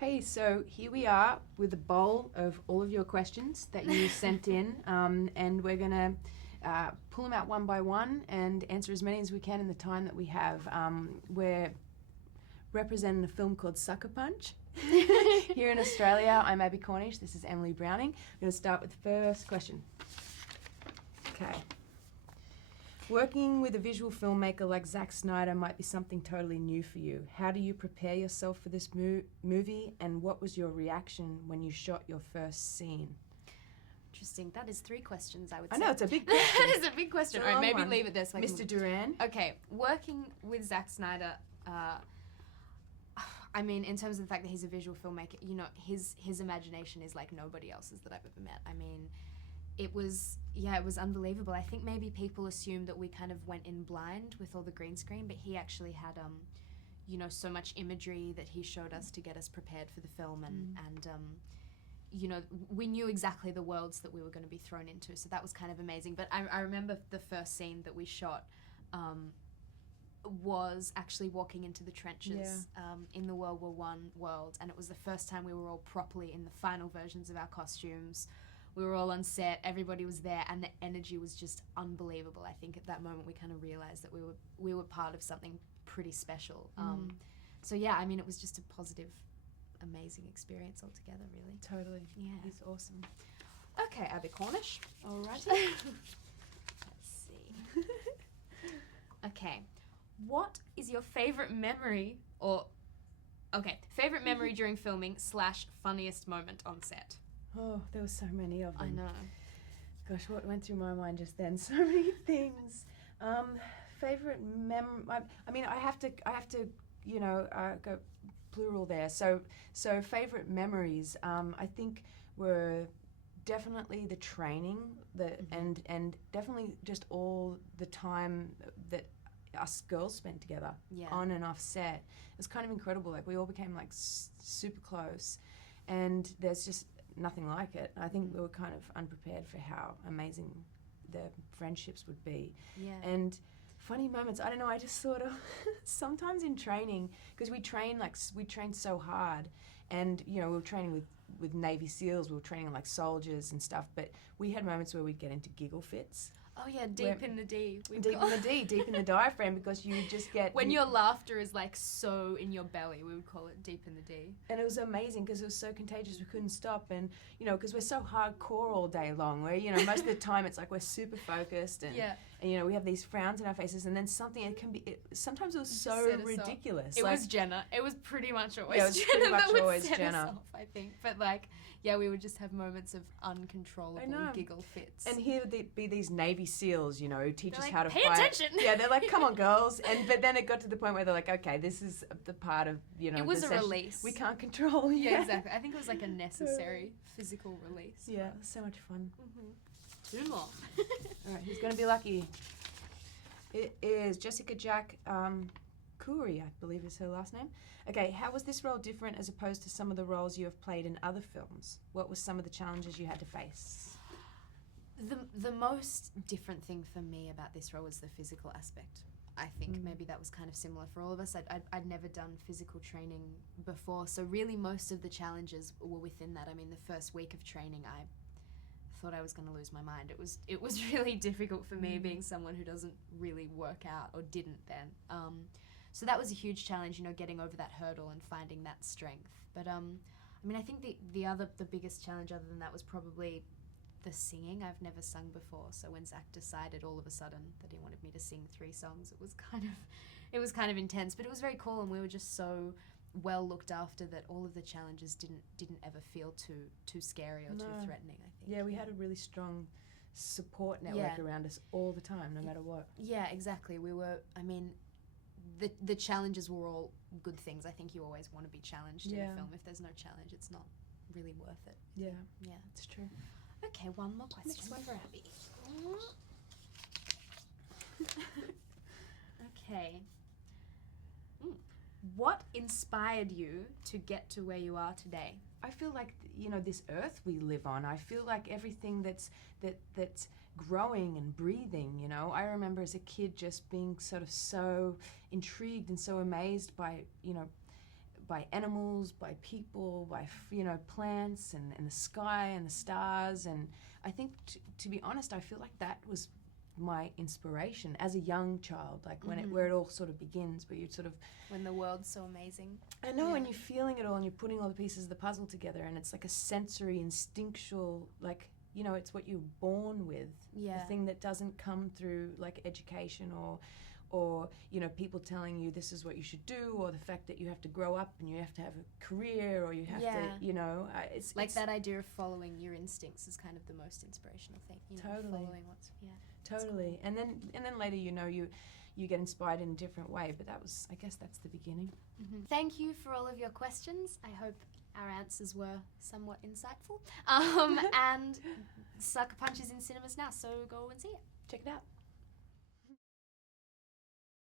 Hey, so here we are with a bowl of all of your questions that you sent in, and we're going to pull them out one by one and answer as many as we can in the time that we have. We're representing a film called Sucker Punch here in Australia. I'm Abby Cornish. This is Emily Browning. I'm going to start with the first question. Okay. Working with a visual filmmaker like Zack Snyder might be something totally new for you. How do you prepare yourself for this movie, and what was your reaction when you shot your first scene? Interesting. That is 3 questions, I would say. I know, it's a big question. That is a big question. All right, maybe leave it there. So Mr. Duran? Okay, working with Zack Snyder, I mean, in terms of the fact that he's a visual filmmaker, you know, his imagination is like nobody else's that I've ever met. I mean, it was unbelievable. I think maybe people assumed that we kind of went in blind with all the green screen, but he actually had, you know, so much imagery that he showed us to get us prepared for the film, and you know, we knew exactly the worlds that we were going to be thrown into, so that was kind of amazing. But I remember the first scene that we shot was actually walking into the trenches in the World War I world, and it was the first time we were all properly in the final versions of our costumes. We were all on set, everybody was there, and the energy was just unbelievable. I think at that moment we kind of realized that we were part of something pretty special. So yeah, I mean, it was just a positive, amazing experience altogether, really. Totally. Yeah. He's awesome. Okay, Abby Cornish. Alrighty. Let's see. Okay. What is your favorite memory favorite memory during filming / funniest moment on set? Oh, there were so many of them. I know. Gosh, what went through my mind just then? So many things. Favorite I mean, I have to, you know, go plural there. So favorite memories, I think were definitely the training, and definitely just all the time that us girls spent together on and off set. It was kind of incredible. Like, we all became like super close, and there's just nothing like it. I think we were kind of unprepared for how amazing the friendships would be. Yeah. And funny moments, I don't know, I just sort of sometimes in training, because we trained so hard, and you know, we were training with Navy SEALs, we were training like soldiers and stuff, but we had moments where we'd get into giggle fits. Oh yeah, deep in the D, deep in the diaphragm, because you just get... When your laughter is like so in your belly, we would call it deep in the D. And it was amazing because it was so contagious, we couldn't stop. And, you know, because we're so hardcore all day long, where, you know, most of the time it's like we're super focused, and, and you know, we have these frowns in our faces, and then something, sometimes it was so ridiculous. It was Jenna. It was pretty much always Jenna that would set us off, I think. But like, yeah, we would just have moments of uncontrollable giggle fits. And here would be these Navy SEALs, you know, who teach us how to pay fight. Attention. Yeah, they're like, come on, girls. But then it got to the point where they're like, okay, this is the part of, you know, it was the a session release. We can't control. Yeah, exactly. I think it was like a necessary physical release. Yeah, it was so much fun. 2 more. All right, who's going to be lucky? It is Jessica Jack Coury, I believe is her last name. Okay, how was this role different as opposed to some of the roles you have played in other films? What were some of the challenges you had to face? The most different thing for me about this role was the physical aspect. I think maybe that was kind of similar for all of us. I'd never done physical training before, so really most of the challenges were within that. I mean, the first week of training, I thought I was going to lose my mind. It was really difficult for me, being someone who doesn't really work out, or didn't then. So that was a huge challenge, you know, getting over that hurdle and finding that strength. But I mean, I think the biggest challenge other than that was probably the singing. I've never sung before, so when Zack decided all of a sudden that he wanted me to sing 3 songs, it was kind of intense, but it was very cool, and we were just so well looked after that all of the challenges didn't ever feel too scary or too threatening, I think. Yeah, we had a really strong support network around us all the time, no matter what. Yeah, exactly. We were, I mean, the challenges were all good things. I think you always want to be challenged in a film. If there's no challenge, it's not really worth it. Yeah, yeah, it's true. Okay, one more question. Next one for Abby. Okay. What inspired you to get to where you are today? I feel like, you know, this earth we live on, I feel like everything that's growing and breathing, you know. I remember as a kid just being sort of so intrigued and so amazed by, you know, by animals, by people, by plants and the sky and the stars. And I think, to be honest, I feel like that was my inspiration as a young child, like where it all sort of begins, where you sort of, when the world's so amazing. I know, and you're feeling it all, and you're putting all the pieces of the puzzle together, and it's like a sensory, instinctual, like, it's what you're born with. Yeah. The thing that doesn't come through like education or people telling you this is what you should do, or the fact that you have to grow up and you have to have a career, or you have to, it's that idea of following your instincts is kind of the most inspirational thing. Totally. Following what's, totally. Cool. And then later, you get inspired in a different way, but I guess that's the beginning. Mm-hmm. Thank you for all of your questions. I hope our answers were somewhat insightful. And Sucker Punch is in cinemas now, so go and see it. Check it out.